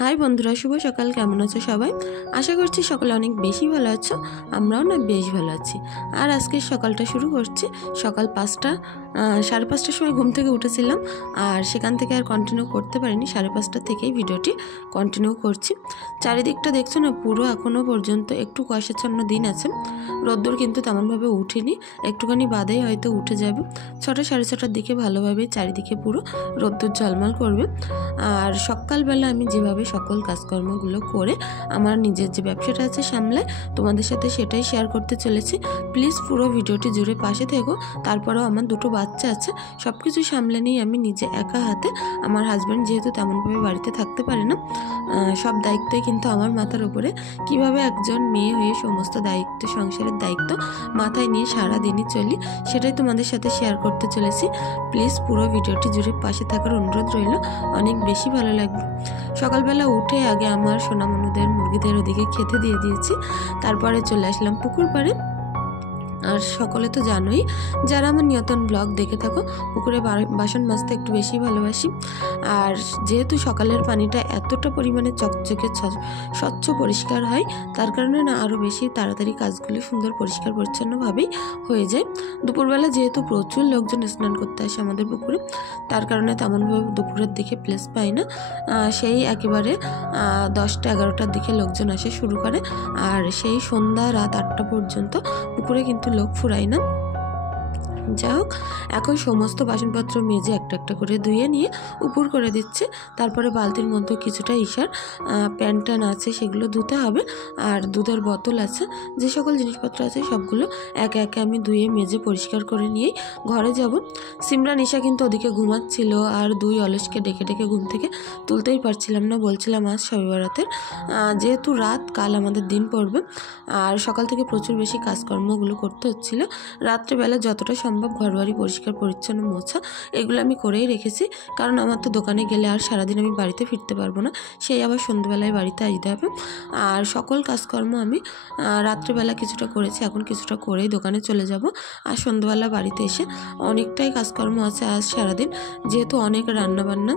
High বন্ধুরা, শুভ সকাল। কেমন আছো সবাই? আশা করছি সকলে অনেক বেশি ভালো আছো। আমরাও না বেশ ভালো আছি। আর আজকের সকালটা শুরু করছি সকাল 5টা, 5:30টার সময় ঘুম থেকে উঠেছিলাম। আর সেখান থেকে আর কন্টিনিউ করতে পারিনি। 5:30 থেকেই ভিডিওটি কন্টিনিউ করছি। চারিদিকটা দেখছো না, পুরো এখনও পর্যন্ত একটু কুয়াশাচ্ছন্ন দিন আছে। রোদ্দুর কিন্তু তেমনভাবে উঠেনি, একটুখানি বাদেই হয়তো উঠে যাবে। 6টা 6:30টার দিকে ভালোভাবে চারিদিকে পুরো রোদ্দুর ঝলমল করবে। আর সকালবেলা আমি যেভাবে সকল কাজকর্মগুলো করে আমার নিজের যে ব্যবসাটা আছে সামলায়, তোমাদের সাথে সেটাই শেয়ার করতে চলেছি। প্লিজ পুরো ভিডিওটি জুড়ে পাশে থেকো। তারপরেও আমার দুটো বাচ্চা আছে, সব কিছু সামলে নিয়ে আমি নিজে একা হাতে, আমার হাজব্যান্ড যেহেতু তেমনভাবে বাড়িতে থাকতে পারে না, সব দায়িত্বই কিন্তু আমার মাথার উপরে। কিভাবে একজন মেয়ে হয়ে সমস্ত দায়িত্ব, সংসারের দায়িত্ব মাথায় নিয়ে সারাদিনই চলি, সেটাই তোমাদের সাথে শেয়ার করতে চলেছি। প্লিজ পুরো ভিডিওটি জুড়ে পাশে থাকার অনুরোধ রইল, অনেক বেশি ভালো লাগবে। সকালবেলা উঠে আগে আমার সোনামনুদের মুরগিদের ওদিকে খেতে দিয়ে দিয়েছি। তারপরে চলে আসলাম পুকুর পাড়ে। আর সকলে তো জানোই, যারা আমার নিয়তন ব্লগ দেখে থাকো, পুকুরে বাসন মাজতে একটু বেশি ভালোবাসি। আর যেহেতু সকালের পানিটা এতটা পরিমাণে চকচকে স্বচ্ছ পরিষ্কার হয়, তার কারণে না আরও বেশি তাড়াতাড়ি কাজগুলি সুন্দর পরিষ্কার পরিচ্ছন্নভাবেই হয়ে যায়। দুপুরবেলা যেহেতু প্রচুর লোকজন স্নান করতে আসে আমাদের পুকুরে, তার কারণে তেমনভাবে দুপুরের দিকে প্লেস পাই না। সেই একেবারে 10টা 11টার দিকে লোকজন আসে শুরু করে। আর সেই সন্ধ্যা রাত 8টা পর্যন্ত পুকুরে কিন্তু লোক ফুরায় না। যাই হোক, এখন সমস্ত বাসনপত্র মেজে একটা একটা করে ধুয়ে নিয়ে উপর করে দিচ্ছে। তারপরে বালতির মধ্যে কিছুটা ইশার প্যান্ট ট্যান আছে, সেগুলো ধুতে হবে। আর দুধের বোতল আছে, যে সকল জিনিসপত্র আছে সবগুলো একে একে আমি ধুয়ে মেজে পরিষ্কার করে নিয়েই ঘরে যাব। সিমরান ঈশা কিন্তু ওদিকে ঘুমাচ্ছিল, আর দুই অলসকে ডেকে ডেকে ঘুম থেকে তুলতেই পারছিলাম না। বলছিলাম আজ শবে বরাতের, যেহেতু রাত, কাল আমাদের দিন পড়বে। আর সকাল থেকে প্রচুর বেশি কাজকর্মগুলো করতে হচ্ছিল। রাত্রেবেলা যতটা সম্ভব ঘরবাড়ি পরিষ্কার পরিচ্ছন্ন মোছা, এগুলো আমি করেই রেখেছি। কারণ আমার তো দোকানে গেলে আর সারাদিন আমি বাড়িতে ফিরতে পারবো না, সেই আবার সন্ধ্যেবেলায় বাড়িতে আসতে হবে। আর সকল কাজকর্ম আমি রাত্রেবেলা কিছুটা করেছি, এখন কিছুটা করেই দোকানে চলে যাব। আর সন্ধ্যেবেলা বাড়িতে এসে অনেকটাই কাজকর্ম আছে আজ সারাদিন, যেহেতু অনেক রান্নাবান্না।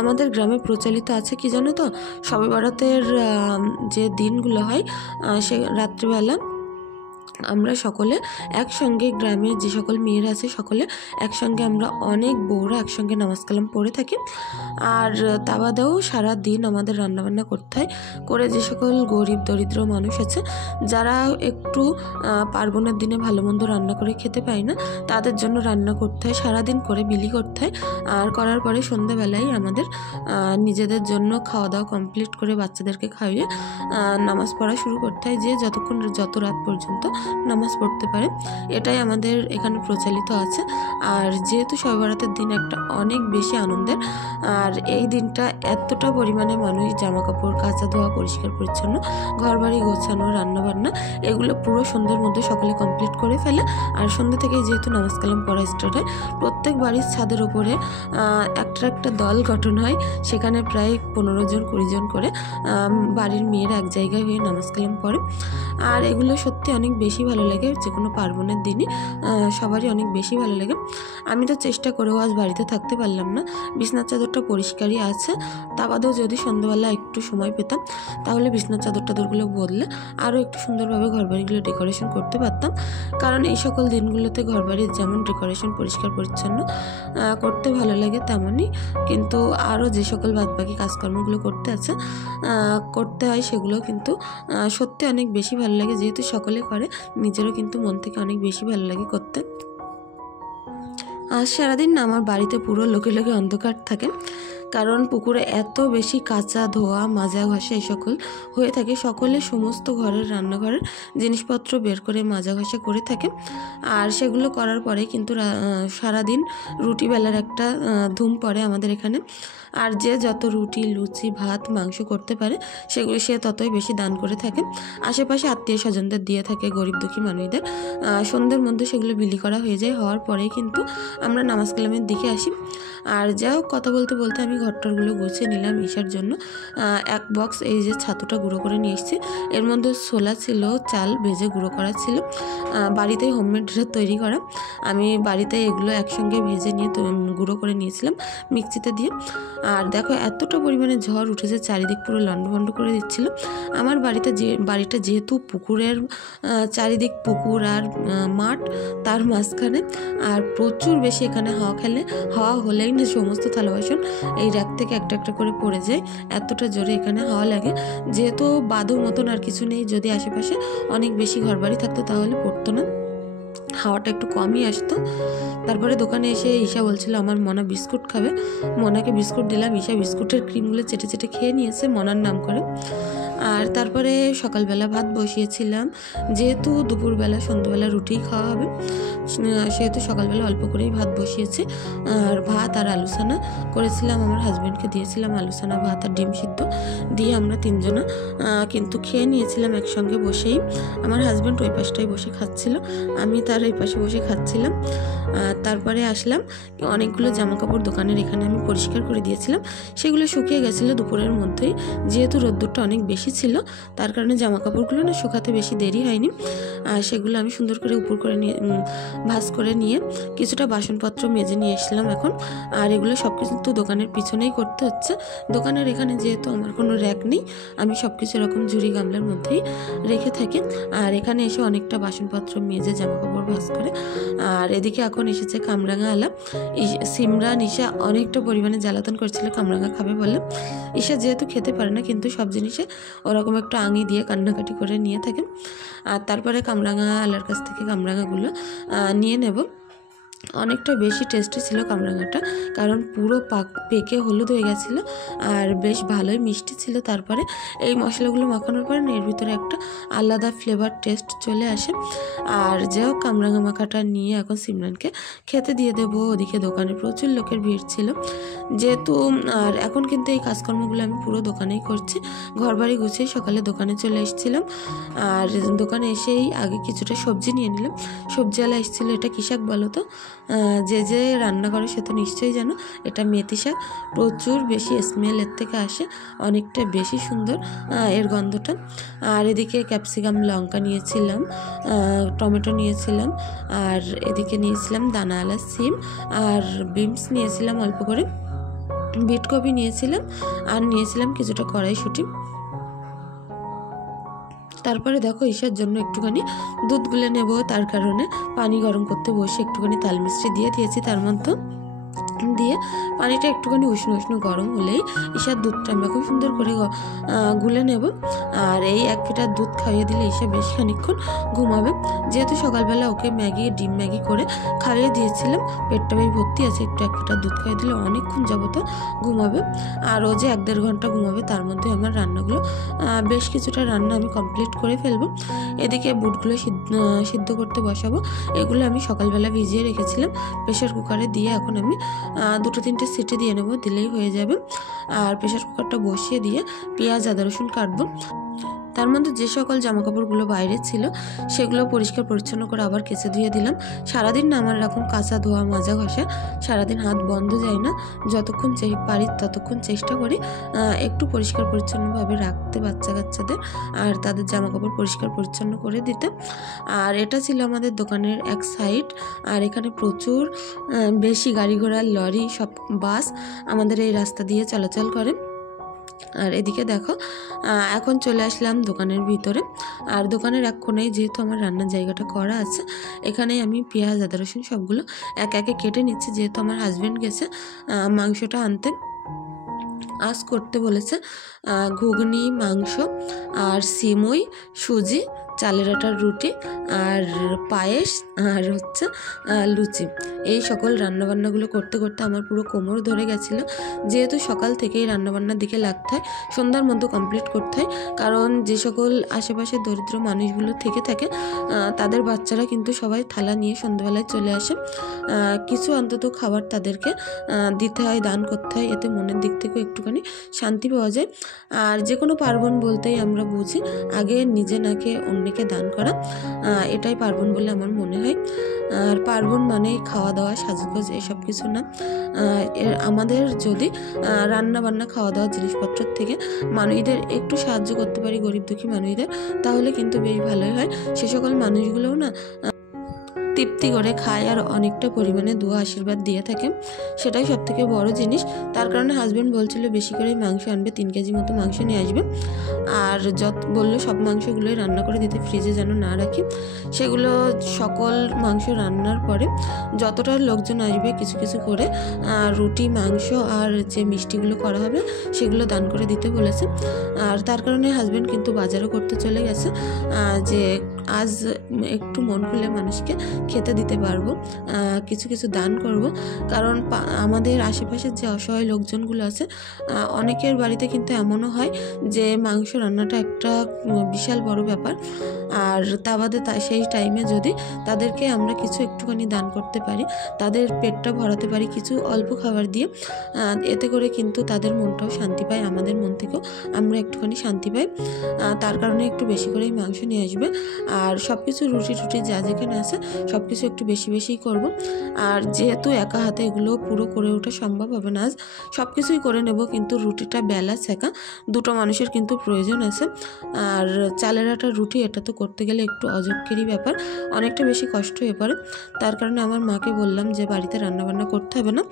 আমাদের গ্রামে প্রচলিত আছে কি জানো তো, শবে বরাতের যে দিনগুলো হয়, সে রাত্রিবেলা আমরা সকলে একসঙ্গে, গ্রামের যে সকল মেয়েরা আছে সকলে একসঙ্গে, আমরা অনেক বউরা একসঙ্গে নামাজ কালাম পড়ে থাকি। আর তা বাদেও সারাদিন আমাদের রান্নাবান্না করতে হয়। করে যে সকল গরিব দরিদ্র মানুষ আছে, যারা একটু পার্বণের দিনে ভালো মন্দ রান্না করে খেতে পায় না, তাদের জন্য রান্না করতে হয়, সারাদিন করে বিলি করতে হয়। আর করার পরে সন্ধ্যাবেলায় আমাদের নিজেদের জন্য খাওয়া দাওয়া কমপ্লিট করে বাচ্চাদেরকে খাইয়ে নামাজ পড়া শুরু করতে হয়, যে যত রাত পর্যন্ত নামাজ পড়তে পারে। এটাই আমাদের এখানে প্রচলিত আছে। আর যেহেতু শবে বরাতের দিন একটা অনেক বেশি আনন্দের, আর এই দিনটা এতটা পরিমাণে মানুষ জামা কাপড় কাচা ধোয়া, পরিষ্কার পরিচ্ছন্ন, ঘরবাড়ি গোছানো, রান্নাবান্না, এগুলো পুরো সন্ধ্যের মধ্যে সকলে কমপ্লিট করে ফেলে। আর সন্ধ্যা থেকে যেহেতু নামাজ কালাম পড়া স্টার্ট হয়, প্রত্যেক বাড়ির ছাদের উপরে একটা দল গঠন হয়। সেখানে প্রায় 15 জন 20 জন করে বাড়ির মেয়েরা এক জায়গায় হয়ে নামাজ কালাম পড়ে। আর এগুলো সত্যি অনেক বেশি ভালো লাগে, যে কোনো পার্বণের দিনই সবারই অনেক বেশি ভালো লাগে। আমি তো চেষ্টা করেও আজ বাড়িতে থাকতে পারলাম না, বিছনার চাদরটা পরিষ্কারই আছে। তা বাদেও যদি সন্ধ্যাবেলা একটু সময় পেতাম, তাহলে বিছনার চাদরগুলো বদলে আরও একটু সুন্দরভাবে ঘরবাড়িগুলো ডেকোরেশন করতে পারতাম। কারণ এই সকল দিনগুলোতে ঘরবাড়ির যেমন ডেকোরেশন পরিষ্কার পরিচ্ছন্ন করতে ভালো লাগে, তেমনই কিন্তু আরও যে সকল বাদবাকি কাজকর্মগুলো করতে হয়, সেগুলো কিন্তু সত্যি অনেক বেশি ভালো লাগে। যেহেতু সকলে করে, নিজেরও কিন্তু মন থেকে অনেক বেশি ভালো লাগে করতে। আজ সারাদিন না আমার বাড়িতে পুরো লোকে লোকে অন্ধকার থাকে, কারণ পুকুরে এত বেশি কাচা ধোয়া মাজা ঘষা এই সকল হয়ে থাকে। সকলে সমস্ত ঘরের রান্নাঘরের জিনিসপত্র বের করে মাজা ঘষা করে থাকে। আর সেগুলো করার পরে কিন্তু সারাদিন রুটি বেলার একটা ধুম পড়ে আমাদের এখানে। আর যে যত রুটি, লুচি, ভাত, মাংস করতে পারে, সেগুলো সে ততই বেশি দান করে থাকে। আশেপাশে আত্মীয় স্বজনদের দিয়ে থাকে, গরিব দুঃখী মানুষদের। সন্ধ্যের মধ্যে সেগুলো বিলি করা হয়ে যায়। হওয়ার পরেই কিন্তু আমরা নামাজ কালামের দিকে আসি। আর যাই হোক, কথা বলতে বলতে আমি ঘরটরগুলো গুছিয়ে নিলাম ঈশার জন্য। এক বক্স এই যে ছাতুটা গুঁড়ো করে নিয়ে এসেছি, এর মধ্যে ছোলা ছিল, চাল ভেজে গুঁড়ো করা ছিল, বাড়িতেই হোমমেড তৈরি করা। আমি বাড়িতে এগুলো একসঙ্গে ভেজে নিয়ে গুঁড়ো করে নিয়েছিলাম মিক্সিতে দিয়ে। আর দেখো এতটা পরিমাণে ঝড় উঠেছে, চারিদিক পুরো লন্ডভন্ড করে দিচ্ছিল। আমার বাড়িটা যেহেতু পুকুরের চারিদিক পুকুর আর মাঠ, তার মাঝখানে, আর প্রচুর বেশি এখানে হাওয়া হলেই না সমস্ত থালা বাসন এই র্যাক থেকে একটা একটা করে পড়ে যায়, এতটা জোরে এখানে হাওয়া লাগে। যেহেতু বাঁধো মতন আর কিছু নেই, যদি আশেপাশে অনেক বেশি ঘরবাড়ি থাকতো তাহলে পড়তো না, হাওয়াটা একটু কমই আসতো। তারপরে দোকানে এসে ঈশা বলছিল আমার মনা বিস্কুট খাবে, মনাকে বিস্কুট দিলাম। ঈশা বিস্কুটের ক্রিমগুলো চেটে চেটে খেয়ে নিয়েছে মনার নাম করে। আর তারপরে সকালবেলা ভাত বসিয়েছিলাম, যেহেতু দুপুরবেলা সন্ধ্যাবেলা রুটি খাওয়া হবে সেহেতু সকালবেলা অল্প করেই ভাত বসিয়েছি। আর ভাত আর আলুসানা করেছিলাম, আমার হাজব্যান্ডকে দিয়েছিলাম আলুসানা ভাত আর ডিম সিদ্ধ দিয়ে আমরা তিনজনা কিন্তু খেয়ে নিয়েছিলাম একসঙ্গে বসেই। আমার হাজব্যান্ড ওই পাশটায় বসে খাচ্ছিল, আমি তার এই পাশে বসে খাচ্ছিলাম। তারপরে আসলাম, অনেকগুলো জামাকাপড় দোকানের এখানে আমি পরিষ্কার করে দিয়েছিলাম, সেগুলো শুকিয়ে গেছিলো দুপুরের মধ্যেই। যেহেতু রোদ্দুরটা অনেক বেশি ছিল তার কারণে জামাকাপড়গুলো না শুকাতে বেশি দেরি হয়নি। সেগুলো আমি সুন্দর করে উপর করে নিয়ে ভাঁজ করে নিয়ে কিছুটা বাসনপত্র মেজে নিয়ে এসলাম এখন। আর এগুলো সব কিছু তো দোকানের পিছনেই করতে হচ্ছে, দোকানের এখানে যেহেতু আমার কোনো র্যাক নেই, আমি সব কিছু এরকম ঝুড়ি গামলার মধ্যেই রেখে থাকি। আর এখানে এসে অনেকটা বাসনপত্র মেজে জামাকাপড় ভাঁজ করে। আর এদিকে এখন এসেছে কামরাঙা আলা। সিমরান ঈশা অনেকটা পরিমাণে জ্বালাতন করছিল কামরাঙা খাবে বলে। ঈশা যেহেতু খেতে পারে না কিন্তু সব জিনিসে ওরকম একটু আঙি দিয়ে কান্নাকাটি করে নিয়ে থাকে। আর তারপরে কামরাঙা আলার কাছ থেকে কামরাঙাগুলো নিয়ে নেব। অনেকটা বেশি টেস্টি ছিল কামরাঙাটা, কারণ পুরো পেকে হলুদ হয়ে গেছিলো আর বেশ ভালোই মিষ্টি ছিল। তারপরে এই মশলাগুলো মাখানোর পরে এর ভিতরে একটা আলাদা ফ্লেভার টেস্ট চলে আসে। আর যাই হোক কামরাঙা মাখাটা নিয়ে এখন সিমরানকে খেতে দিয়ে দেবো। ওদিকে দোকানে প্রচুর লোকের ভিড় ছিল যেহেতু। আর এখন কিন্তু এই কাজকর্মগুলো আমি পুরো দোকানেই করছি, ঘরবাড়ি গুছিয়ে সকালে দোকানে চলে এসেছিলাম। আর দোকানে এসেই আগে কিছুটা সবজি নিয়ে নিলাম। সবজিওয়ালা এসেছিলো, এটা কী শাক বলো তো? যে রান্না করে সে তো নিশ্চয়ই জানো, এটা মেথি শাক। প্রচুর বেশি স্মেল এর থেকে আসে, অনেকটা বেশি সুন্দর এর গন্ধটা। আর এদিকে ক্যাপসিকাম লঙ্কা নিয়েছিলাম, টমেটো নিয়েছিলাম, আর এদিকে নিয়েছিলাম দানাওয়ালা সিম, আর বিনস নিয়েছিলাম অল্প করে, বিটকপি নিয়েছিলাম, আর নিয়েছিলাম কিছুটা কড়াইশুঁটি। তারপরে দেখো ঈশার জন্য একটুখানি দুধ গুলে নেব, তার কারণে পানি গরম করতে বসে একটুখানি তাল মিষ্টি দিয়ে দিয়েছি তার মধ্যে দিয়ে। পানিটা একটুখানি উষ্ণ উষ্ণ গরম হলেই ঈশার দুধটা আমরা খুব সুন্দর করে গুলে নেব। আর এই 1 লিটার দুধ খাইয়ে দিলে ঈশা বেশ খানিকক্ষণ ঘুমাবে। যেহেতু সকালবেলা ওকে ডিম ম্যাগি করে খাইয়ে দিয়েছিলাম, পেটটা বেশ ভর্তি আছে, একটু 1 লিটার দুধ খাইয়ে দিলে অনেকক্ষণ যাবত ঘুমাবে। আর ও যে 1-1.5 ঘন্টা ঘুমাবে তার মধ্যে আমার রান্নাগুলো বেশ কিছুটা রান্না আমি কমপ্লিট করে ফেলবো। এদিকে বুটগুলো সিদ্ধ করতে বসাবো। এগুলো আমি সকালবেলা ভিজিয়ে রেখেছিলাম প্রেশার কুকারে দিয়ে, এখন আমি 2-3টে সিটি দিয়ে নেব, দিলেই হয়ে যাবে। আর প্রেশার কুকারটা বসিয়ে দিয়ে পেঁয়াজ আদা রসুন কাটবো। তার মধ্যে যে সকল জামাকাপড়গুলো বাইরে ছিল সেগুলো পরিষ্কার পরিচ্ছন্ন করে আবার কেচে ধুয়ে দিলাম। সারাদিন না আমার এরকম কাঁচা ধোয়া মাজা ঘষা, সারাদিন হাত বন্ধ যায় না। যতক্ষণ পারি ততক্ষণ চেষ্টা করি একটু পরিষ্কার পরিচ্ছন্নভাবে রাখতে বাচ্চা কাচ্চাদের, আর তাদের জামাকাপড় পরিষ্কার পরিচ্ছন্ন করে দিতে। আর এটা ছিল আমাদের দোকানের এক সাইড। আর এখানে প্রচুর বেশি গাড়ি ঘোড়া, লরি, সব বাস আমাদের এই রাস্তা দিয়ে চলাচল করে। আর এদিকে দেখো এখন চলে আসলাম দোকানের ভিতরে। আর দোকানের এক কোণেই যেহেতু আমার রান্নার জায়গাটা করা আছে, এখানেই আমি পেঁয়াজ আদা রসুন সবগুলো এক একে কেটে নিচ্ছি। যেহেতু আমার হাজব্যান্ড গেছে মাংসটা আনতে, আজ করতে বলেছে ঘুগনি, মাংস, আর সিমই, সুজি, চালের আটার রুটি, আর পায়েস, আর হচ্ছে লুচি। এই সকল রান্নাবান্নাগুলো করতে করতে আমার পুরো কোমর ধরে গেছিলো। যেহেতু সকাল থেকেই রান্নাবান্নার দিকে লাগতে হয়, সন্ধ্যার মধ্যে কমপ্লিট করতে হয়, কারণ যে সকল আশেপাশে দরিদ্র মানুষগুলো থেকে থাকে তাদের বাচ্চারা কিন্তু সবাই থালা নিয়ে সন্ধ্যাবেলায় চলে আসে। কিছু অন্তত খাবার তাদেরকে দিতে হয়, দান করতে হয়, এতে মনের দিক থেকেও একটুখানি শান্তি পাওয়া যায়। আর যে কোনো পার্বণ বলতেই আমরা বুঝি আগে নিজে না খেয়ে অন্যকে অন্যকে দান করা, এটাই পার্বণ বলে আমার মনে হয়। আর পার্বণ মানে খাওয়া দাওয়া সাজগোজ এসব কিছু না। আমাদের যদি রান্না বান্না খাওয়া দাওয়া জিনিসপত্রের থেকে মানুষদের একটু সাহায্য করতে পারি, গরিব দুঃখী মানুষদের, তাহলে কিন্তু বেশ ভালোই হয়। সে সকল মানুষগুলোও না তৃপ্তি করে খায় আর অনেকটা পরিমাণে দোয়া আশীর্বাদ দিয়ে থাকে, সেটাই সব থেকে বড় জিনিস। তার কারণে হাজব্যান্ড বলছিল বেশি করে মাংস আনবে, 3 কেজি মতো মাংস নিয়ে আসবে। আর বললো সব মাংসগুলোই রান্না করে দিতে, ফ্রিজে যেন না রাখি। সেগুলো সকল মাংস রান্নার পরে যতটা লোকজন আসবে কিছু কিছু করে রুটি, মাংস আর যে মিষ্টিগুলো করা হবে সেগুলো দান করে দিতে বলেছে। আর তার কারণে হাজব্যান্ড কিন্তু বাজারও করতে চলে গেছে, যে আজ একটু মন খুলে মানুষকে খেতে দিতে পারবো, কিছু কিছু দান করব। কারণ আমাদের আশেপাশের যে অসহায় লোকজনগুলো আছে, অনেকের বাড়িতে কিন্তু এমনও হয় যে মাংস রান্নাটা একটা বিশাল বড় ব্যাপার। আর তা বাদে সেই টাইমে যদি তাদেরকে আমরা কিছু একটুখানি দান করতে পারি, তাদের পেটটা ভরাতে পারি কিছু অল্প খাবার দিয়ে, এতে করে কিন্তু তাদের মনটাও শান্তি পায়, আমাদের মন থেকেও আমরা একটুখানি শান্তি পাই। তার কারণে একটু বেশি করেই মাংস নিয়ে আসবে। আর সব কিছু রুটি টুটি যা যেখানে আছে সব কিছু একটু বেশি বেশিই করব। আর যেহেতু একা হাতে এগুলো পুরো করে ওঠা সম্ভব হবে না, আজ সব কিছুই করে নেব, কিন্তু রুটিটা বেলা ছেঁকা দুটো মানুষের কিন্তু প্রয়োজন আছে। আর চালের আটার রুটি এটা তো করতে গেলে একটু অযোগ্যেরই ব্যাপার, অনেকটা বেশি কষ্ট হয়ে পড়ে। তার কারণে আমার মাকে বললাম যে বাড়িতে রান্নাবান্না করতে হবে না,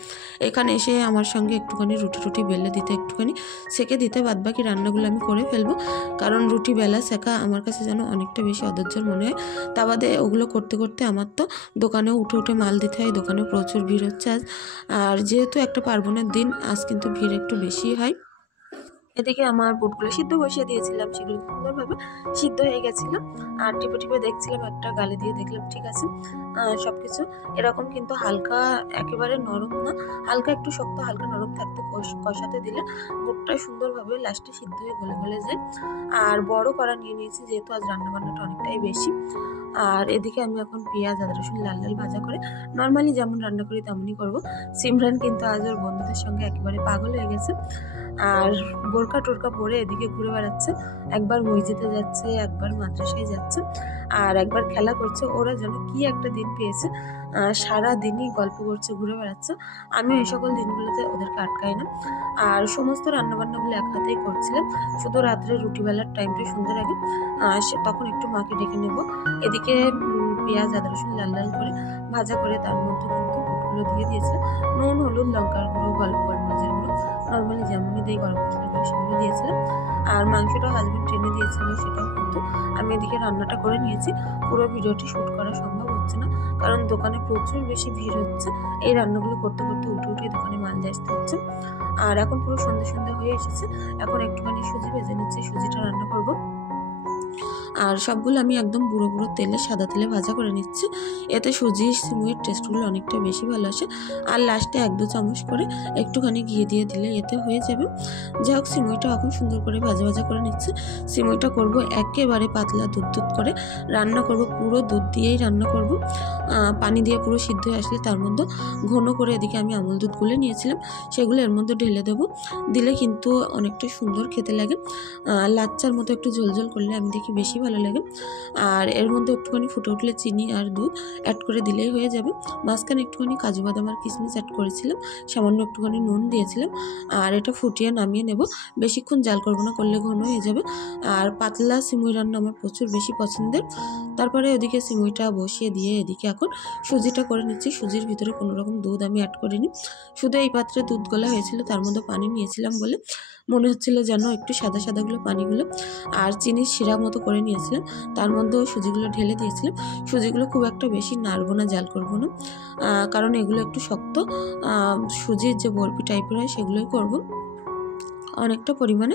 এখানে এসে আমার সঙ্গে একটুখানি রুটি টুটি বেলে দিতে, একটুখানি সেঁকে দিতে, বাদবাকি রান্নাগুলো আমি করে ফেলবো। কারণ রুটি বেলা শেখা আমার কাছে যেন অনেকটা বেশি অধৈর্যের মনে হয়। তা বাদে ওগুলো করতে করতে আমার তো দোকানেও উঠে উঠে মাল দিতে হয়, দোকানেও প্রচুর ভিড় হচ্ছে আজ। আর যেহেতু একটা পার্বণের দিন, আজ কিন্তু ভিড় একটু বেশি হয়। এদিকে আমার বুটগুলো সিদ্ধ বসিয়ে দিয়েছিলাম, সেগুলো সুন্দরভাবে সিদ্ধ হয়ে গেছিলো। আর টিপে টিপে দেখছিলাম, একটা গালে দিয়ে দেখলাম ঠিক আছে সব কিছু এরকম, কিন্তু হালকা একেবারে নরম না, হালকা একটু শক্ত, হালকা নরম থাকতে কষাতে দিলে বুটটা সুন্দরভাবে লাস্টে সিদ্ধ হয়ে গলে গলে যায়। আর বড় কড়া নিয়ে নিয়েছি, যেহেতু আজ রান্নাবান্নাটা অনেকটাই বেশি। আর এদিকে আমি এখন পেঁয়াজ, আদা, রসুন লাল লাল ভাজা করে নর্মালি যেমন রান্না করি তেমনই করবো। সিমরান কিন্তু আজ ওর বন্ধুদের সঙ্গে একেবারে পাগল হয়ে গেছে, আর বোরকা টোরকা পরে এদিকে ঘুরে বেড়াচ্ছে, একবার মসজিদে যাচ্ছে, একবার মাদ্রাসায় যাচ্ছে, আর একবার খেলা করছে। ওরা যেন কি একটা দিন পেয়েছে, সারা দিনই গল্প করছে, ঘুরে বেড়াচ্ছে। আমি এই সকল দিনগুলোতে ওদেরকে আটকাই না। আর সমস্ত রান্নাবান্নাগুলো এক হাতেই করছিলাম, শুধু রাত্রে রুটিবেলার টাইমটা সুন্দর আগে তখন একটু মাকে ডেকে নেব। এদিকে পেঁয়াজ, আদা, রসুন লাল লাল করে ভাজা করে তার মধ্যে কিন্তু বুটগুলো দিয়ে দিয়েছিলাম, নুন, হলুদ, লঙ্কার গুঁড়ো, গোলমরিচের গুঁড়ো, নর্মালি যেমনই দেয় গরম মশলা গুঁড়ো, সেগুলো দিয়েছিলাম। আর মাংসটা হাজবেন্ড টেনে দিয়েছিল, সেটাও কিন্তু আমি এদিকে রান্নাটা করে নিয়েছি। পুরো ভিডিওটি শ্যুট করা সম্ভব হচ্ছে না, কারণ দোকানে প্রচুর বেশি ভিড় হচ্ছে। এই রান্নাগুলো করতে করতে উঠে উঠে দোকানে মাল দিয়ে আসতে হচ্ছে। আর এখন পুরো সন্ধ্যে সন্ধ্যে হয়ে এসেছে, এখন একটুখানি সুজি ভেজে নিচ্ছি, সুজিটা রান্না করবো। আর সবগুলো আমি একদম বুড়ো বুড়ো তেলে, সাদা তেলে ভাজা করে নিচ্ছি, এতে সুজি সিমুইয়ের টেস্টগুলো অনেকটা বেশি ভালো আসে। আর লাস্টে 1-2 চামচ করে একটুখানি ঘি দিয়ে দিলে এতে হয়ে যাবে। যাই হোক, সিমুইটা এখন সুন্দর করে ভাজা ভাজা করে নিচ্ছে। সিমুইটা করব একেবারে পাতলা, দুধ দুধ করে রান্না করব, পুরো দুধ দিয়েই রান্না করব। পানি দিয়ে পুরো সিদ্ধ হয়ে আসলে তার মধ্যে ঘন করে এদিকে আমি আমুল দুধ গুলে নিয়েছিলাম, সেগুলো এর মধ্যে ঢেলে দেবো, দিলে কিন্তু অনেকটা সুন্দর খেতে লাগে। লাচ্চার মতো একটু ঝোলঝোল করলে আমি দেখি বেশি ভালো লাগে। আর এর মধ্যে একটুখানি ফুটে উঠলে চিনি আর দুধ অ্যাড করে দিলেই হয়ে যাবে। মাঝখানে একটুখানি কাজু বাদাম আর কিশমিশ অ্যাড করেছিলাম, সামান্য একটুখানি নুন দিয়েছিলাম। আর এটা ফুটিয়ে নামিয়ে নেব, বেশিক্ষণ জাল করবো না, করলে ঘন হয়ে যাবে। আর পাতলা সিমুই রান্না আমার প্রচুর বেশি পছন্দের। তারপরে ওদিকে সিমুইটা বসিয়ে দিয়ে এদিকে এখন সুজিটা করে নিচ্ছি। সুজির ভিতরে কোনো রকম দুধ আমি অ্যাড করিনি, শুধু এই পাত্রে দুধ গলা হয়েছিল, তার মধ্যে পানি নিয়েছিলাম বলে মনে হচ্ছিল যেন একটু সাদা সাদাগুলো পানিগুলো। আর চিনির শিরা মতো করে নিয়েছিলাম, তার মধ্যেও সুজিগুলো ঢেলে দিয়েছিলাম। সুজিগুলো খুব একটা বেশি নাড়বো না, জাল করবো না, কারণ এগুলো একটু শক্ত, সুজির যে বরফি টাইপের হয় সেগুলোই করব। অনেকটা পরিমাণে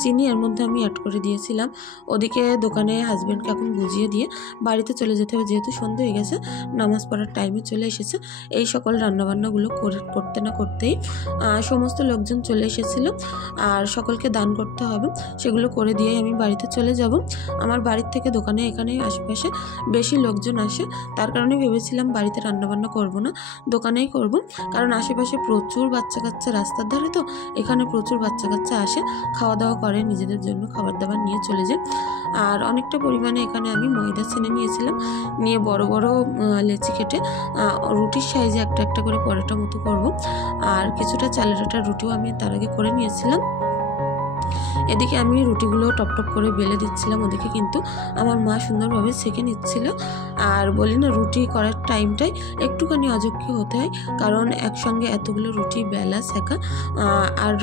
চিনি এর মধ্যে আমি অ্যাড করে দিয়েছিলাম। ওদিকে দোকানে হাজব্যান্ডকে এখন বুঝিয়ে দিয়ে বাড়িতে চলে যেতে হবে, যেহেতু সন্ধ্যে হয়ে গেছে, নামাজ পড়ার টাইমে চলে এসেছে। এই সকল রান্নাবান্নাগুলো করতে না করতেই সমস্ত লোকজন চলে এসেছিলো, আর সকলকে দান করতে হবে, সেগুলো করে দিয়েই আমি বাড়িতে চলে যাব। আমার বাড়ির থেকে দোকানে এখানে আশেপাশে বেশি লোকজন আসে, তার কারণে ভেবেছিলাম বাড়িতে রান্নাবান্না করব না, দোকানেই করব। কারণ আশেপাশে প্রচুর বাচ্চা কাচ্চা রাস্তার ধারে, তো এখানে প্রচুর প্রচুর বাচ্চা কাচ্চা আসে, খাওয়া দাওয়া করে, নিজেদের জন্য খাবার দাবার নিয়ে চলে যায়। আর অনেকটা পরিমাণে এখানে আমি ময়দা ছেনে নিয়েছিলাম, নিয়ে বড় বড় লেচি কেটে রুটির সাইজে একটা একটা করে পরোটা মতো করব। আর কিছুটা চালের আটার রুটিও আমি তার আগে করে নিয়েছিলাম। এদিকে আমি রুটিগুলো টপ টপ করে বেলে দিচ্ছিলাম, ওদিকে কিন্তু আমার মা সুন্দরভাবে সেঁকে নিচ্ছিল। আর বলি না, রুটি করার টাইমটাই একটুখানি অযোগ্য হতে হয়, কারণ একসঙ্গে এতগুলো রুটি বেলা সেঁকা, আর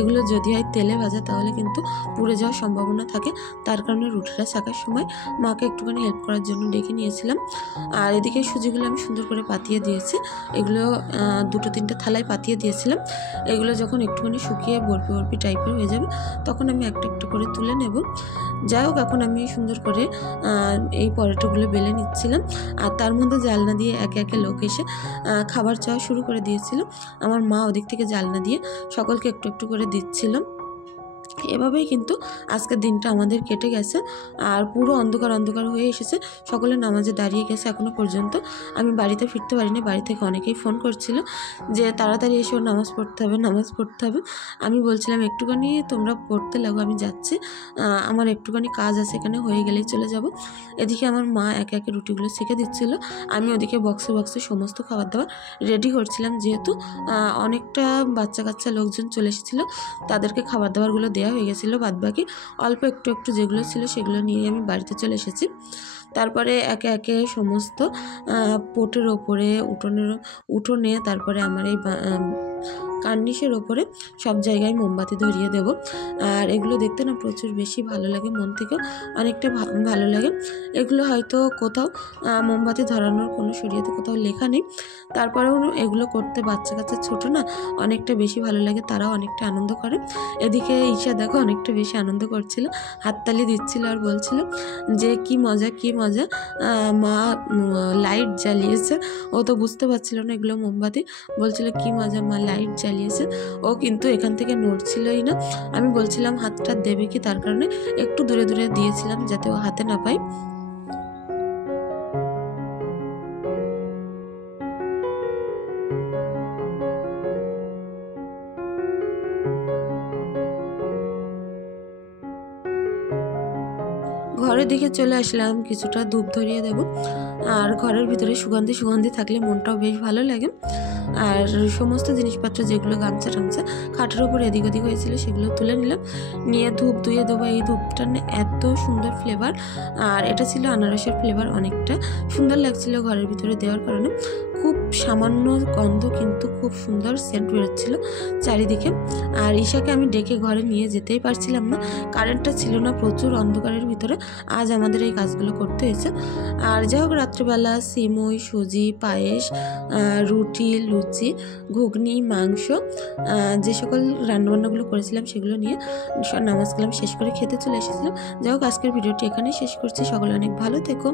এগুলো যদি হয় তেলে ভাজা তাহলে কিন্তু পুড়ে যাওয়ার সম্ভাবনা থাকে। তার কারণে রুটিটা সেঁকার সময় মাকে একটুখানি হেল্প করার জন্য ডেকে নিয়েছিলাম। আর এদিকে সুজিগুলো আমি সুন্দর করে পাতিয়ে দিয়েছি, এগুলো 2-3টে থালায় পাতিয়ে দিয়েছিলাম। এগুলো যখন একটুখানি শুকিয়ে বরফি বরফি টাইপের হয়ে যাবে তখন আমি একটা একটা করে তুলে নেব। যাই হোক, এখন আমি সুন্দর করে এই পরোটাগুলো বেলে নিচ্ছিলাম। আর তার মধ্যে জালনা দিয়ে একে একে লোক এসে খাবার চাওয়া শুরু করে দিয়েছিল। আমার মা ওদিক থেকে জালনা দিয়ে সকলকে একটু একটু করে দিচ্ছিল। এভাবেই কিন্তু আজকের দিনটা আমাদের কেটে গেছে। আর পুরো অন্ধকার অন্ধকার হয়ে এসেছে, সকলে নামাজে দাঁড়িয়ে গেছে। এখনও পর্যন্ত আমি বাড়িতে ফিরতে পারিনি। বাড়ি থেকে অনেকেই ফোন করছিল যে তাড়াতাড়ি এসেও নামাজ পড়তে হবে, নামাজ পড়তে হবে। আমি বলছিলাম একটুখানি তোমরা পড়তে লাগো, আমি যাচ্ছি, আমার একটুখানি কাজ আছে, এখানে হয়ে গেলেই চলে যাব। এদিকে আমার মা একে একে রুটিগুলো সেঁকে দিচ্ছিল, আমি ওদিকে বক্সে বক্সে সমস্ত খাবার দাবার রেডি করছিলাম। যেহেতু অনেকটা বাচ্চা কাচ্চা লোকজন চলে এসেছিলো, তাদেরকে খাবার দাবারগুলো দেওয়া হয়ে গেছিলো। বাদবাকি অল্প একটু একটু যেগুলো ছিল সেগুলো নিয়ে আমি বাড়িতে চলে এসেছি। তারপরে একে একে সমস্ত পোটের ওপরে, উঠোনে, তারপরে আমার এই কার্নিশের ওপরে সব জায়গায় মোমবাতি ধরিয়ে দেব। আর এগুলো দেখতে না প্রচুর বেশি ভালো লাগে, মন থেকেও অনেকটা ভালো লাগে। এগুলো হয়তো কোথাও মোমবাতি ধরানোর কোনো শরীয়তে কোথাও লেখা নেই, তারপরেও এগুলো করতে বাচ্চা কাচ্চা ছোটো না, অনেকটা বেশি ভালো লাগে, তারাও অনেকটা আনন্দ করে। এদিকে ঈশা দেখো অনেকটা বেশি আনন্দ করছিল, হাততালি দিচ্ছিল আর বলছিল যে কি মজা কি মজা, মা লাইট জ্বালিয়েছে। ও তো বুঝতে পারছিল না এগুলো মোমবাতি, বলছিল কি মজা মা লাইট জ্বালিয়েছে। ও কিন্তু এখান থেকে নড়ছিলই না। আমি বলছিলাম হাতটা দেবে কি, তার কারণে একটু দূরে দূরে দিয়েছিলাম যাতে ও হাতে না পায়। ঘরের দিকে চলে আসলাম, কিছুটা ধূপ ধরিয়ে দেব। আর ঘরের ভিতরে সুগন্ধি সুগন্ধি থাকলে মনটাও বেশ ভালো লাগে। আর সমস্ত জিনিসপত্র যেগুলো গামছা টামছা খাটের উপর এদিক ওদিক হয়েছিল সেগুলো তুলে নিলাম, নিয়ে ধূপ ধুয়ে দেবো। এই ধূপটা এত সুন্দর ফ্লেভার, আর এটা ছিল আনারসের ফ্লেভার, অনেকটা সুন্দর লাগছিল ঘরের ভিতরে দেওয়ার কারণে। খুব সামান্য গন্ধ কিন্তু খুব সুন্দর সেন্ট বেরোচ্ছিল চারিদিকে। আর ঈশাকে আমি ডেকে ঘরে নিয়ে যেতেই পারছিলাম না, কারেন্টটা ছিল না, প্রচুর অন্ধকারের ভিতরে আজ আমাদের এই কাজগুলো করতে হয়েছে। আর যাই হোক, রাত্রিবেলা সিমুই, সুজি, পায়েস, রুটি, লুচি, ঘুগনি, মাংস, যে সকল রান্নাবান্নাগুলো করেছিলাম সেগুলো নিয়ে নামাজ কালাম শেষ করে খেতে চলে এসেছিলাম। যাই হোক, আজকের ভিডিওটি এখানেই শেষ করছি। সকলে অনেক ভালো থেকো।